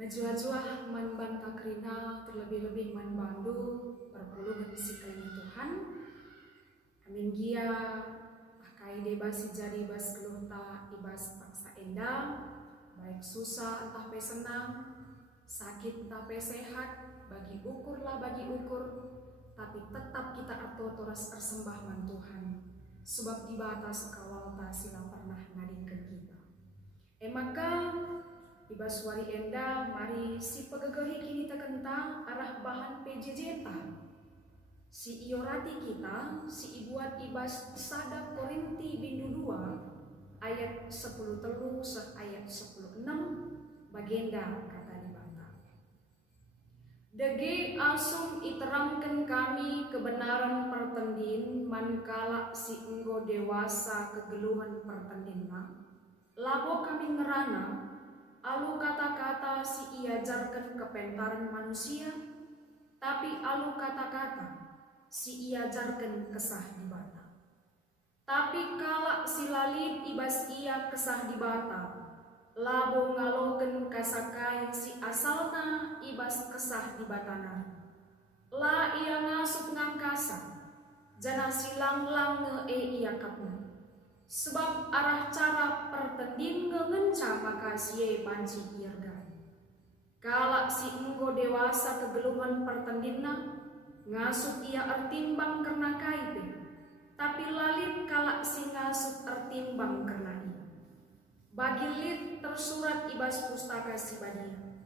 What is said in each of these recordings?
Menjuah-juah man bantakrina terlebih-lebih man bandu perpuluhan siklengi Tuhan. Amin gia pakai debasi jadi bas keluhta ibas paksa endah, baik susah entah pe senang, sakit entah pe sehat, bagi ukurlah bagi ukur, tapi tetap kita ato toras persembah man Tuhan. Sebab di batas kawal ta sila pernah ngadingkeun kita. Maka ibas wari enda mari si pegegehi kini tekentang arah bahan PJJ ta. Si iorati kita si ibuat ibas sada Korinti bindu 2 ayat 10 telu ayat 10 6 bagenda kata di bata. Dege asum iterangkan kami kebenaran pertendin mankala si enggo dewasa kegeluhan pertendinna. Labo kami ngerana alu kata-kata si iajarkan kepentaran manusia, tapi alu kata-kata si iajarkan kesah di bata. Tapi kala si lalit ibas ia kesah di bata, labo ngaloken kasakai si asalna ibas kesah di batana. La ia ngasup ngangkasa, jana silang-lang ia kapna. Sebab arah cara pertendin ngenca maka siye panci irgan. Kala si enggo dewasa kegeluhan pertendinna, ngasup ia ertimbang karena kaipe, tapi lalit kala si ngasup ertimbang karena ia. Bagi lit tersurat ibas pustaka si badia,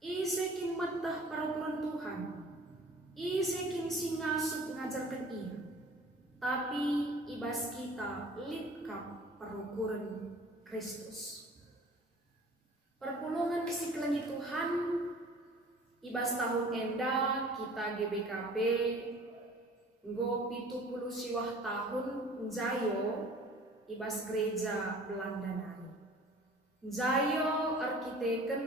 isekin mentah peraturan Tuhan, isekin si ngasup ngajarkan ia. Tapi ibas kita litkap perukuran Kristus. Perpulungan siklengi Tuhan ibas tahun enda kita GBKP nggo 70 siwah tahun njayo ibas gereja Belanda nari. Njayo arkiteken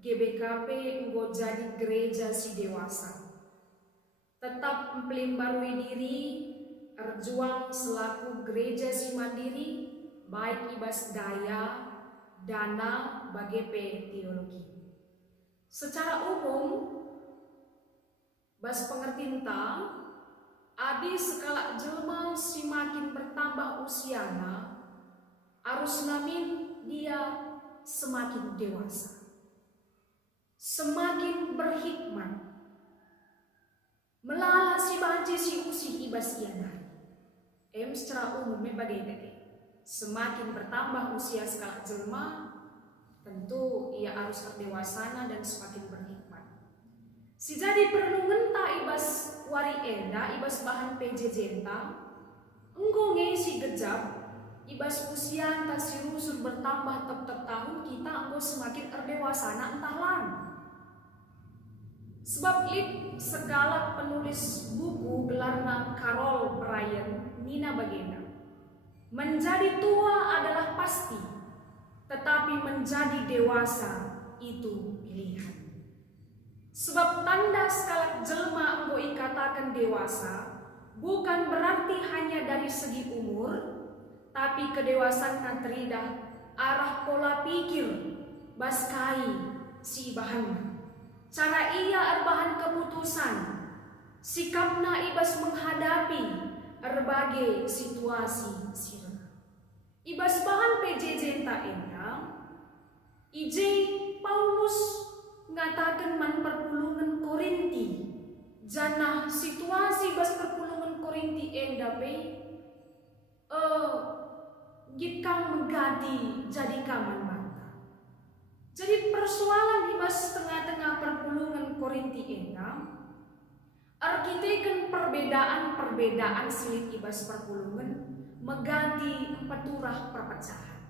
GBKP nggo jadi gereja si dewasa. Tetap mempelimbarui diri, erjuang selaku gereja si mandiri, baik ibas daya, dana, bagi teologi. Secara umum, bas pengertinta, adi sekala jelma si makin bertambah usiana, arus namin dia semakin dewasa, semakin berhikmat. Melala si banci si usi ibas iana. Secara umum bagaimana? Semakin bertambah usia skala jelma, tentu ia harus terdewasana dan semakin berhikmat. Si jadi perlu ngenta ibas wari enda, ibas bahan PJJ enta, enggo si gejap, ibas usia enta si rusur bertambah tetap tahun kita enggo semakin terdewasana entah lan. Sebab lit segala penulis buku gelarna Carol Bryan Nina bagena. Menjadi tua adalah pasti, tetapi menjadi dewasa itu pilihan. Sebab tanda skala jelma enggo ikatakan dewasa bukan berarti hanya dari segi umur, tapi kedewasaan teridah arah pola pikir baskai si bahan. Cara ia erbahan keputusan, sikapna ibas menghadapi berbagai situasi sirna. Ibas bahan PJJ enta IJ Paulus ngatakan man perpulungan Korinti, jana situasi bas perpulungan Korinti enda gitkan menggadi jadi kaman banta. Jadi persoalan ibas tengah-tengah perpulungan Korinti enda, arkiteken perbedaan silit ibas perpulungan mengganti peturah perpecahan.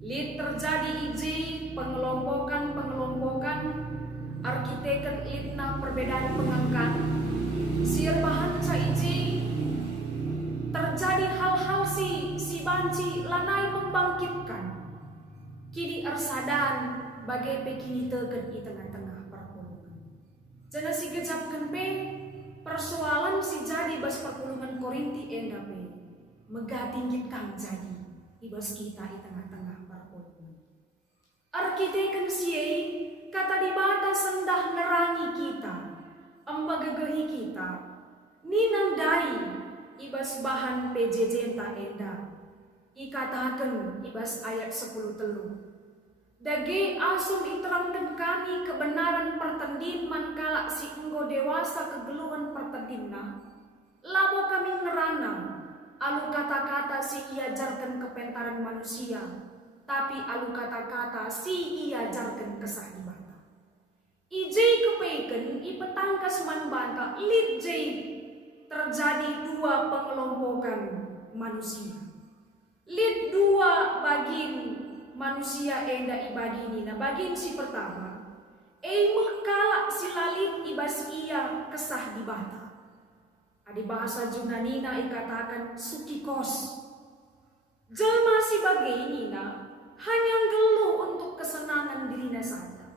Lit terjadi iji pengelompokan arkiteken litna perbedaan pengangkat. Siar bahan ca iji terjadi hal-hal si banci lanai membangkitkan. Kini ersadan bagai pekini tegen i tengah-tengah perpulungan. Jana si gejapkan persoalan si jadi bas perpulungan Korinti enda megatinggit kang jadi ibas kita i tengah-tengah perpulungan. Arkiteken siei kata di bata sendah nerangi kita, embagegehi kita, ninang dai ibas bahan PJJ ta enda. Ikatakan ibas ayat 10 telu. Dage asum iterangkan kami kebenaran pertendin mankala si enggo dewasa kegeluhan pertendinna. Labo kami ngerana, alu kata-kata si iajarkan kepentaran manusia, tapi alu kata-kata si iajarkan kesah di bata. Ijai kepeiken ipetangkas man bata lid jai terjadi dua pengelompokan manusia. Lid dua bagin manusia enda ibagini. Nah bagin si pertama, mekala si lalit ibas ia kesah di bata. Adi bahasa Junanina ikatakan sukikos. Jelma si baginina hanya geluh untuk kesenangan dirinya saja.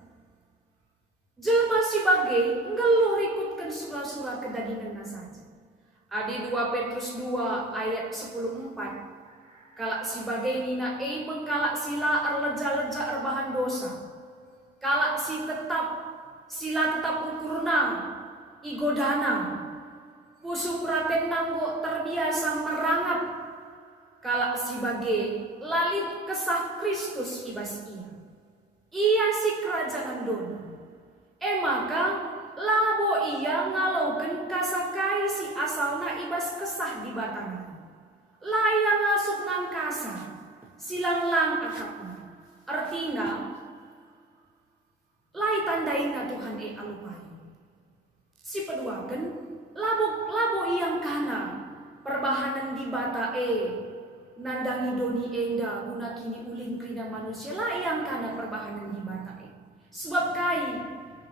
Jelma si bagai geluh ikutkan surah-surah kedagingannya saja. Adi 2 Petrus 2 ayat 10:4. Kalak si bagenina mengkalak sila arleja-leja arbahan dosa. Kalak si sila tetap ukurna igodana. Pusuk raten nanggo terbiasa merangap. Kalak si bage lalit kesah Kristus ibas ia. Ia si kerajaan doni. Maka labo ia ngalaukan kasakai si asalna ibas kesah di batang. Layang masuk nang kasar, silang lang akapna. Artinya, lay tandaina Tuhan alupai. Si peduakan, labo iyang kana, perbahanan di bata nandangi doni enda guna kini uling krida manusia layang kana perbahanan di bata Sebab kai,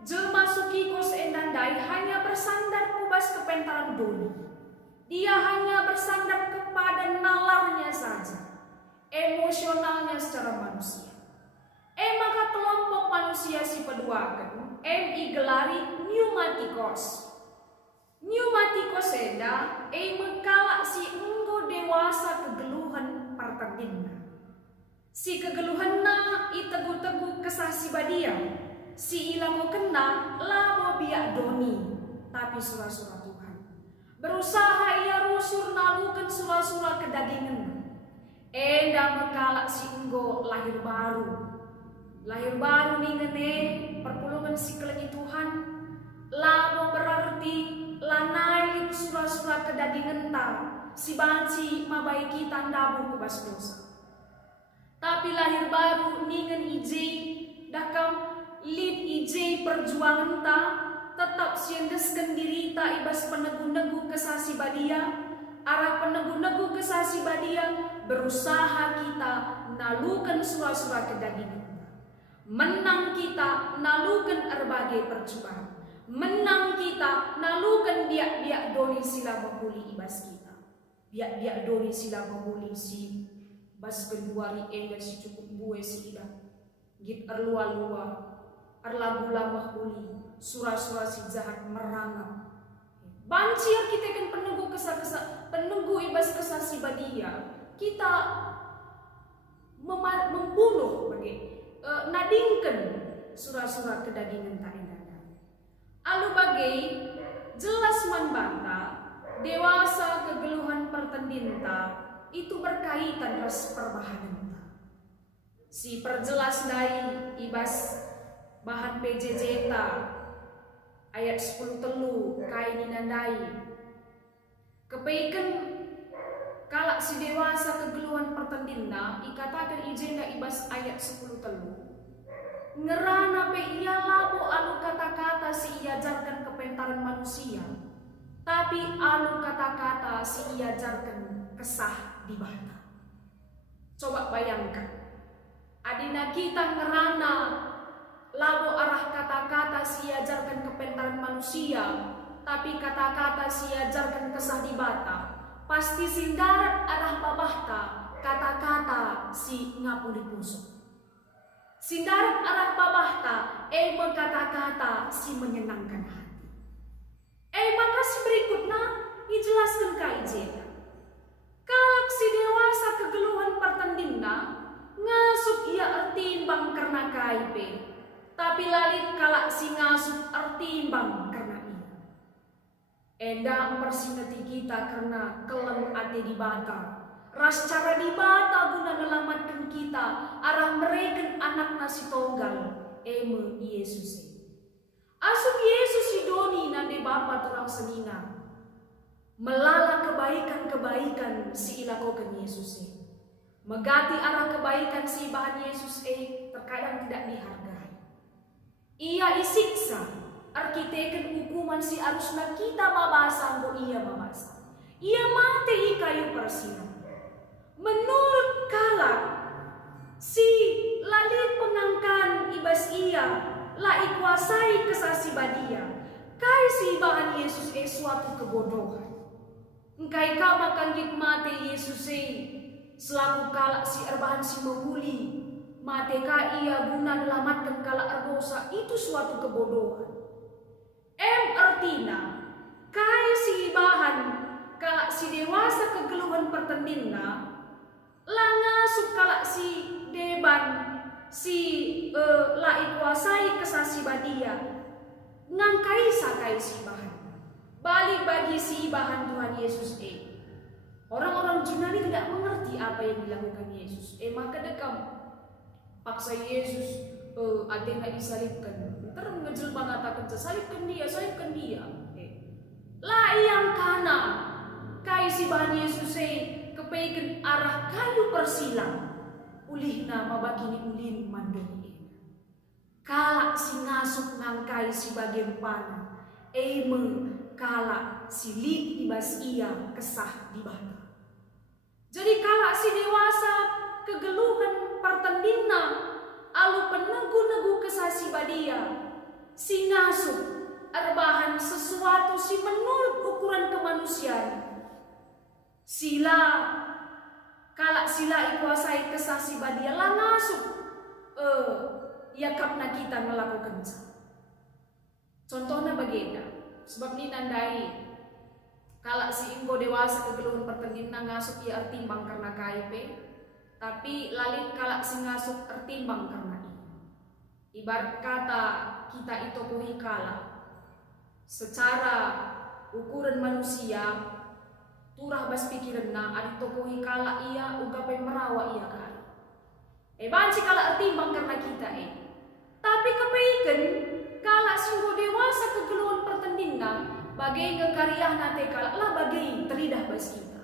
jelma sukikos endandai hanya bersandar kubas kepentaran doni. Dia hanya bersandar kepada nalarnya saja, emosionalnya secara manusia. Maka kelompok manusia si peduakan, gelari pneumatikos. Pneumatikos eda, mekala si enggo dewasa kegeluhan partadinna. Si kegeluhan na itegu-tegu kesah si badia, si ilamo kena labo biak doni, tapi surah-surah Tuhan. Berusaha ia rusur nalukan surah-surah kedagingan. Enda mekala si enggo lahir baru. Lahir baru nih ngene perpulungan si kelengi Tuhan. Labo berarti lanai surah-surah kedagingan ta. Si banci mabai kita ndabu kubas dosa. Tapi lahir baru ningen ije dakam lid ije perjuangan ta. Tetap siendeskan diri ta ibas penegu-negu kesasi badia. Arah penegu-negu kesasi badia berusaha kita nalukan surah-surah kedagingan. Menang kita nalukan berbagai percobaan. Menang kita nalukan biak-biak doni sila mahuli ibas kita. Biak-biak doni sila mahuli si bas keduari ega si cukup buwe si ida. Git erlua-lua erlagu-la mahuli. Surah-surah si jahat merangap. Bancir kita kan penunggu ibas kesah si badia. Kita membunuh nadingkan surah-surah kedagingan tak endah. Alu bagai jelas manbanta dewasa kegeluhan pertendinta itu berkaitan ras perbahananta. Si perjelas dai ibas bahan PJJ ta ayat 10 telu kain ninandai. Kepeiken kalak si dewasa kegeluhan pertendinna ikatakan ijenda ibas ayat 10 telu. Ngerana pe ia labo alu kata-kata si iajarkan kepentaran manusia. Tapi alu kata-kata si iajarkan kesah di bata. Coba bayangkan. Adina kita ngerana labo arah kata-kata si iajarkan kepentaran manusia. Tapi kata-kata si iajarkan kesah di bata. Pasti sindarat arah babahta kata-kata si ngapuli pusuk. Sindarat arah babahta kata-kata si menyenangkan hati. Maka si berikutnya dijelaskan kaijena. Kalak si dewasa kegeluhan pertandinna ngasuk ia ertimbang karena kaipe. Tapi lalit kalak si ngasup artimbang karena ia. Enda mempersingati kita karena keleng ate di bata. Ras cara di bata guna melamatkan kita arah mereka anak nasi tonggal eme Yesus. Asup Yesus idoni nande Bapa turang senina. Melala kebaikan-kebaikan si ilakokan Yesus. Megati arah kebaikan si bahan Yesus terkadang tidak dihargai. Ia isiksa, arkiteken hukuman si arusna kita mabasa bo ia mabasa. Ia mati i kayu persiram. Menurut kalak, si lalit pengangkan ibas ia, la ikuasai kesasi badia, kai si bahan Yesus suatu kebodohan. Engkai ka makanggit mate Yesus selaku kalak si erbahan si menghuli, mate ka ia guna melamatkan kalak erdosa itu suatu kebodohan. Artina, kai si bahan kalak si dewasa kegeluhan pertendinna, langasup kalak si deban si la ikuasai kesasi badia ngangkai sakai si bahan balik bagi si bahan Tuhan Yesus orang-orang Yunani tidak mengerti apa yang dilakukan Yesus maka dekam paksa Yesus Athena disalibkan ntar ngejel mengatakan salibkan dia lah yang kana kai si bahan Yesus kepeiken arah kayu persilang ulihna mabagini ulin mandoni kalak si ngasup ngangkai si bagian pana kalak si lid ibas ia kesah di bata. Jadi kalak si dewasa kegeluhan partendina alu penegu-negu kesah si badia si ngasup erbahan sesuatu si menurut ukuran kemanusiaan sila kalak sila ikuasai kesasi badia lah ngasup yakapna kita melakukan contohnya bagaimana sebab ini nandai kalak si inggo dewasa kegeluhan pertendina ngasup ia artimbang karena KIP tapi lalit kalak si ngasup artimbang karena ibarat kata kita itu kuhi kalak secara ukuran manusia turah bas pikiranna adi tokohi kala ia ugapai merawa ia kala. Banci kala artimbang karena kita Tapi kepeiken kala sungguh dewasa kegeluhan pertendinna bagai ngekaryah nate kala lah bagai teridah bas kita.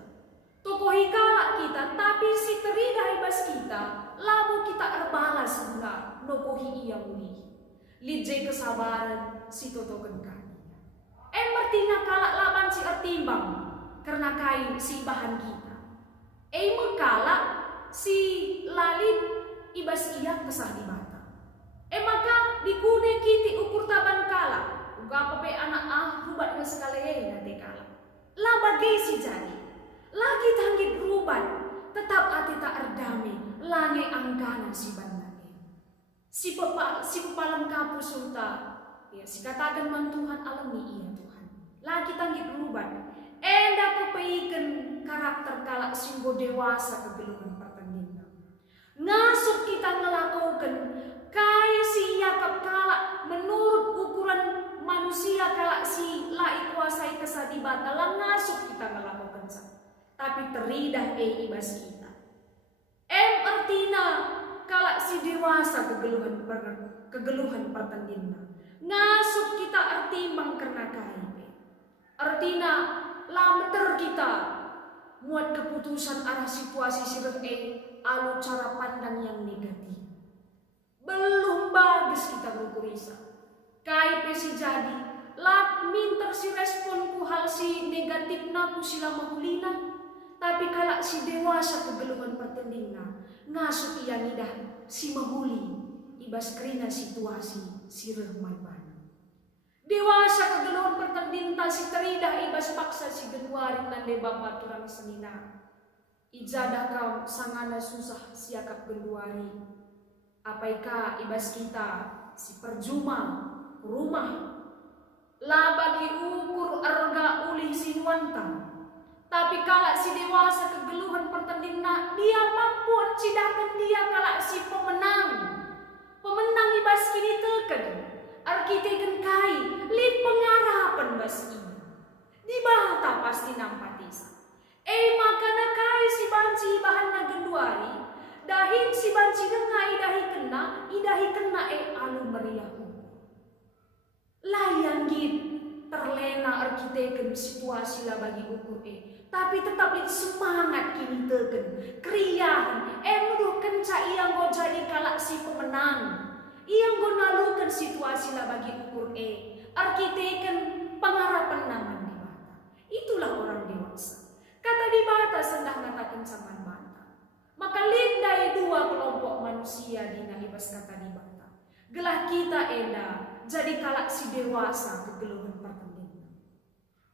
Tokohi kala kita tapi si teridah bas kita labu kita erbalas guna nokohi ia muli. Lidje kesabaran si totoken kami. Mertina kala laban si artimbang karena kain si bahan kita. Mekala si lalit ibas ia kesah di mata. Maka dikune kiti ukur taban kala. Uga pe anak rubat na sekali nanti kala. La bagai si jadi. Lagi tanggit rubat. Tetap hati tak erdame. Lange angganan si bandane. Si pepalam kapu sulta. Ya, si katakan man Tuhan alami iya Tuhan. Lagi tanggit rubat. Enda kepeiken karakter kalak singgo dewasa kegeluhan pertandingan. Ngasup kita ngelakukan kaya si yakap kalak menurut ukuran manusia kalak si lai kuasai kesadibata lah ngasup kita ngelakukan tapi teridah ibas kita. Artina kalak si dewasa kegeluhan pertandingan. Ngasup kita artimbang karena kaya. Artina lameter kita muat keputusan arah situasi sirek alu cara pandang yang negatif. Belum bagus kita berkurisa. KIP si jadi lak minter si respon ku hal si negatif naku sila mahulina. Tapi kalak si dewasa kegeluhan pertendingan ngasup ia nidah si mahuli ibas kerina situasi si rehman. Dewasa kegeluhan pertendinta si teridah ibas paksa si genuarin nande Bapa turang senina. Ijadah kau sangana susah siakap genuari. Apaika ibas kita si perjuma rumah. La bagi ukur erga ulih sinuantang. Tapi kalak si dewasa kegeluhan pertendinta dia mampu cidakan dia kalak si pemenang. Pemenang ibas kini teken. kita kan kai lid pengarapan bas ini di bata pasti nampatisa. Makana kai si banci bahan na genduari dahin si banci dengai idahi kena alu meriahu layang git terlena arkiteken situasi lah bagi ukur tapi tetap lid semangat kini teken kriyahan muduh kenca iyang go jadi kalak si pemenang iyang go nalukan situasi lah bagi ukur arkiteken pengarapan naman di bata. Itulah orang dewasa. Kata di bata sendah ngatakan sama bata. Maka lindai dua kelompok manusia di nalibas kata di bata. Gelah kita jadi kalak si dewasa kegeluhan pertendina.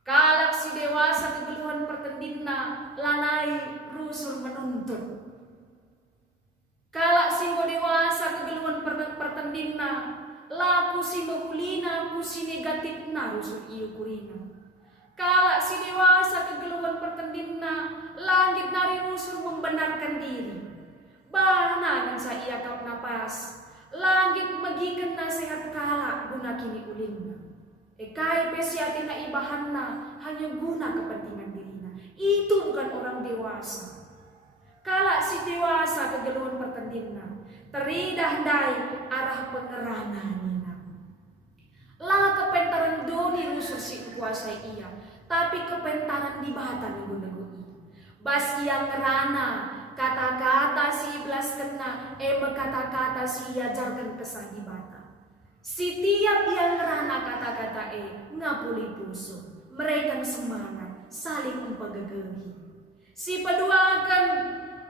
Kalak si dewasa kegeluhan pertendina lanai rusur menuntut. Kalak si dewasa kegeluhan pertendina laku si mahulina ku si negatifna rusur iyo kurina. Kalak si dewasa kegeluhan pertendina langit nari rusur membenarkan diri. Bana nang sa iya kau napas langit magikan nasihat kalak guna kini ulinna. Kai pesiatina ibahanna hanya guna kepentingan dirinya. Itu bukan orang dewasa. Kalak si dewasa kegeluhan pertendina teridah dai arah pengerana nina. Lah kepentaran doni rusur si kuasai iya, tapi kepentaran di bata nego-nego iya. Bas iya ngerana kata-kata si iblas kena kata-kata si iya jarkan kesah di bata. Si tiap yang ngerana kata-kata ngapuli puso, mereka semangat saling mempagagagi. Si pedua akan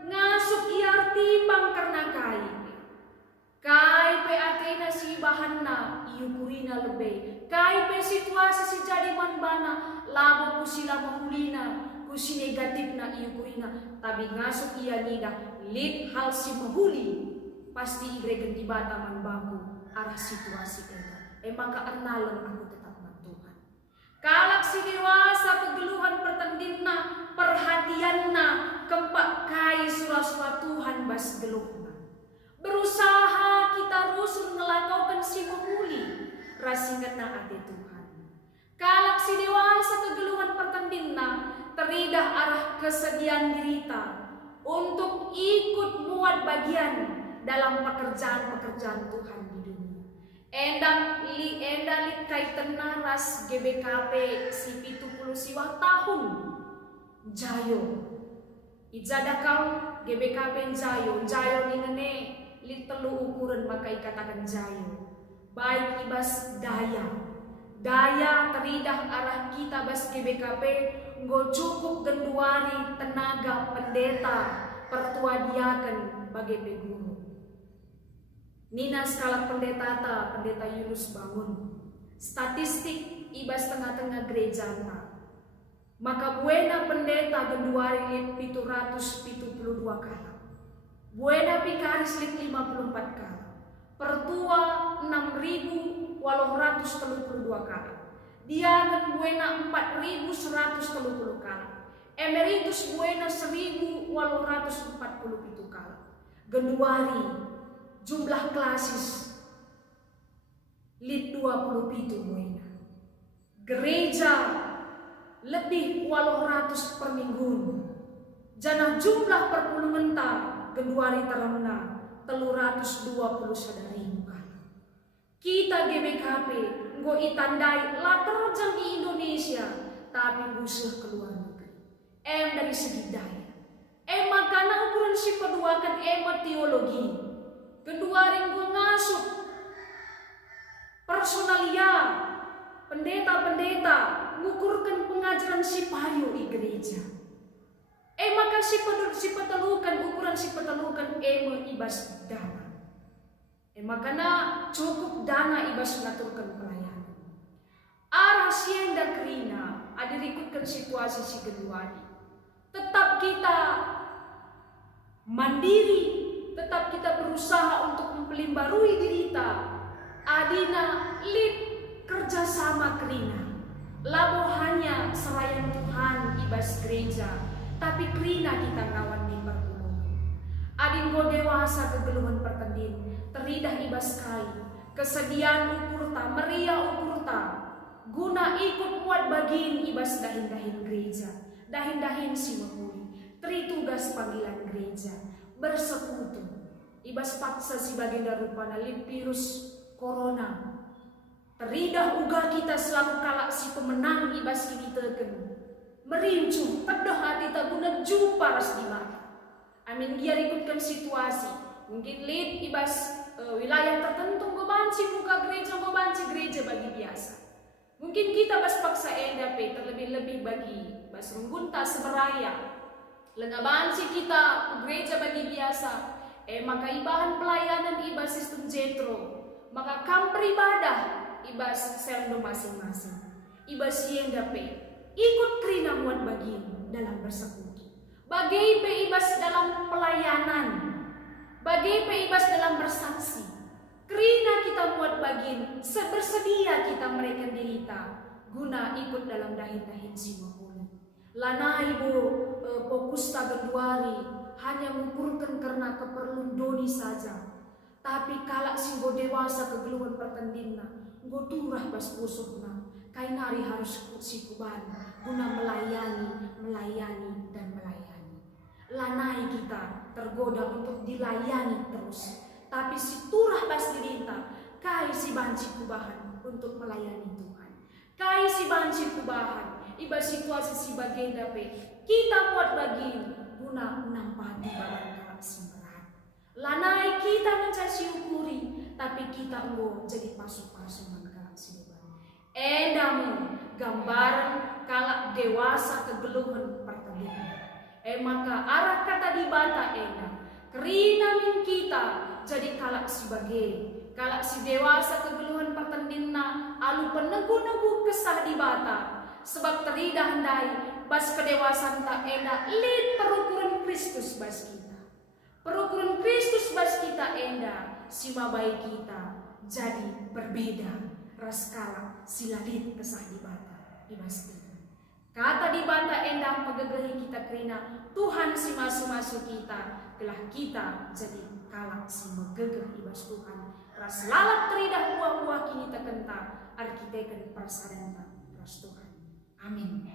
ngasuk iar timbang karena kai pe atena si bahanna iukurina lebih kai pe situasi si jadi manbana labo kusila mahulina kusi negatifna iukurina tapi ngasuk ia nida lid hal si mahuli pasti ibregen di bata manbaku arah situasi maka arnalan aku tetap Tuhan. Kalak si dewasa kegeluhan pertendinna perhatianna kempak kai surah-surah Tuhan bas geluhna. Berusaha kita rusun ngelakaukan si mahuli rasingena ade Tuhan. Kalak si dewasa kegeluhan pertendinna teridah arah kesediaan dirita untuk ikut muat bagian dalam pekerjaan-pekerjaan Tuhan di dunia. Endang li kaitan naras GBKP si 70 siwah tahun Jayo. Ijada kau GBKP Jayo ni nene li telu ukuran maka ikatakan Jayo. Baik ibas daya teridah arah kita bas GBKP nggo cukup genduari tenaga pendeta pertua diaken bagi peguru. Nina skala pendeta Yunus bangun. Statistik ibas tengah-tengah gereja maka buena pendeta genduari lit 772 kala. Buena pikaris lit 54 kala. Pertua 6.832 kala. Dia kan buena 4.130 kala. Emeritus buena 1.847 kala. Genduari jumlah klasis lit 27 buena. Gereja lebih 800 per minggu. Jana jumlah perpulungenta genduari teremna 320 sadari kala. Kita GBKP nggo itandai laterjang di Indonesia tapi busuh keluar negeri. Dari segi daya. Makana ukuran si peduakan teologi. Genduari nggo ngasuh personalia pendeta ngukurkan pengajaran si payu di gereja. Maka si petelukan ukuran si petelukan ibas dana. Makana cukup dana ibas ngaturkan pelayanan. Arah sienda kerina adirikutkan situasi si genduari. Tetap kita mandiri, tetap kita berusaha untuk mempelimbarui dirita. Adina lid kerjasama kerina. Labo hanya selayan Tuhan ibas gereja, tapi kerina kita ngawan di perpulungan. Adin go dewasa kegeluhan pertendin, teridah ibas kai, kesediaan ukurta, meriah ukurta, guna ikut muat bagin ibas dahin-dahin gereja, dahin-dahin si memuli, tritugas panggilan gereja, bersekutu, ibas paksa si baginda rupana lip virus corona, teridah uga kita selalu kalak si pemenang ibas kini teken, merincu, tedah hati tak guna jumpa ras di mata. Amin dia ikutkan situasi, mungkin lid ibas wilayah tertentu gobanci muka gereja, gobanci gereja bagi biasa. Mungkin kita bas paksa endape terlebih-lebih bagi bas runggunta seberaya. Lengabanci kita gereja bagi biasa. Maka ibahan pelayanan ibas sistem jetro. Maka kam beribadah ibas seldo masing-masing. Ibas endape ikut kerina muat bagi dalam bersekutu. Bagai pe ibas dalam pelayanan. Bagai pe ibas dalam bersaksi. Kerina kita muat bagin, sebersedia kita mereka derita, guna ikut dalam dahin-dahin si mahuli. Lanai bo fokus tageduari, hanya mengukurkan karena keperluan doni saja. Tapi kalak si bo dewasa kegeluhan pertandinna, go turah bas pusukna, kainari harus si kuban, guna melayani dan melayani. Lanai kita tergoda untuk dilayani terus. Tapi si turah bas dirinta, kai si banci kubahan untuk melayani Tuhan. Kai si banci kubahan, iba situasi si bagenda pe, kita buat bagi guna nampati badan kalak si berat. Lanai kita mencari ukuri, tapi kita enggo jadi pasu-pasuman kalak si berat. Endamu gambaran kalak dewasa kegeluhan pertandingan. Maka arah kata di bata enda, kerina min kita jadi kalak si bage, kalak si dewasa kegeluhan pertandinna, alu penegu-negu kesah di bata, sebab teridah handai bas kedewasaan tak enda lid perukuran Kristus bas kita. Perukuran Kristus bas kita enda, si mabai kita jadi berbeda, ras kalak si ladit kesah di bata, ibas kita. Kata di banta endang pegegeh kita kerina Tuhan si masu-masu kita, telah kita jadi kalak si megegeh ibas Tuhan. Ras lalap teridah buah-buah kini tekenta arkiteken persadanta ras Tuhan. Amin.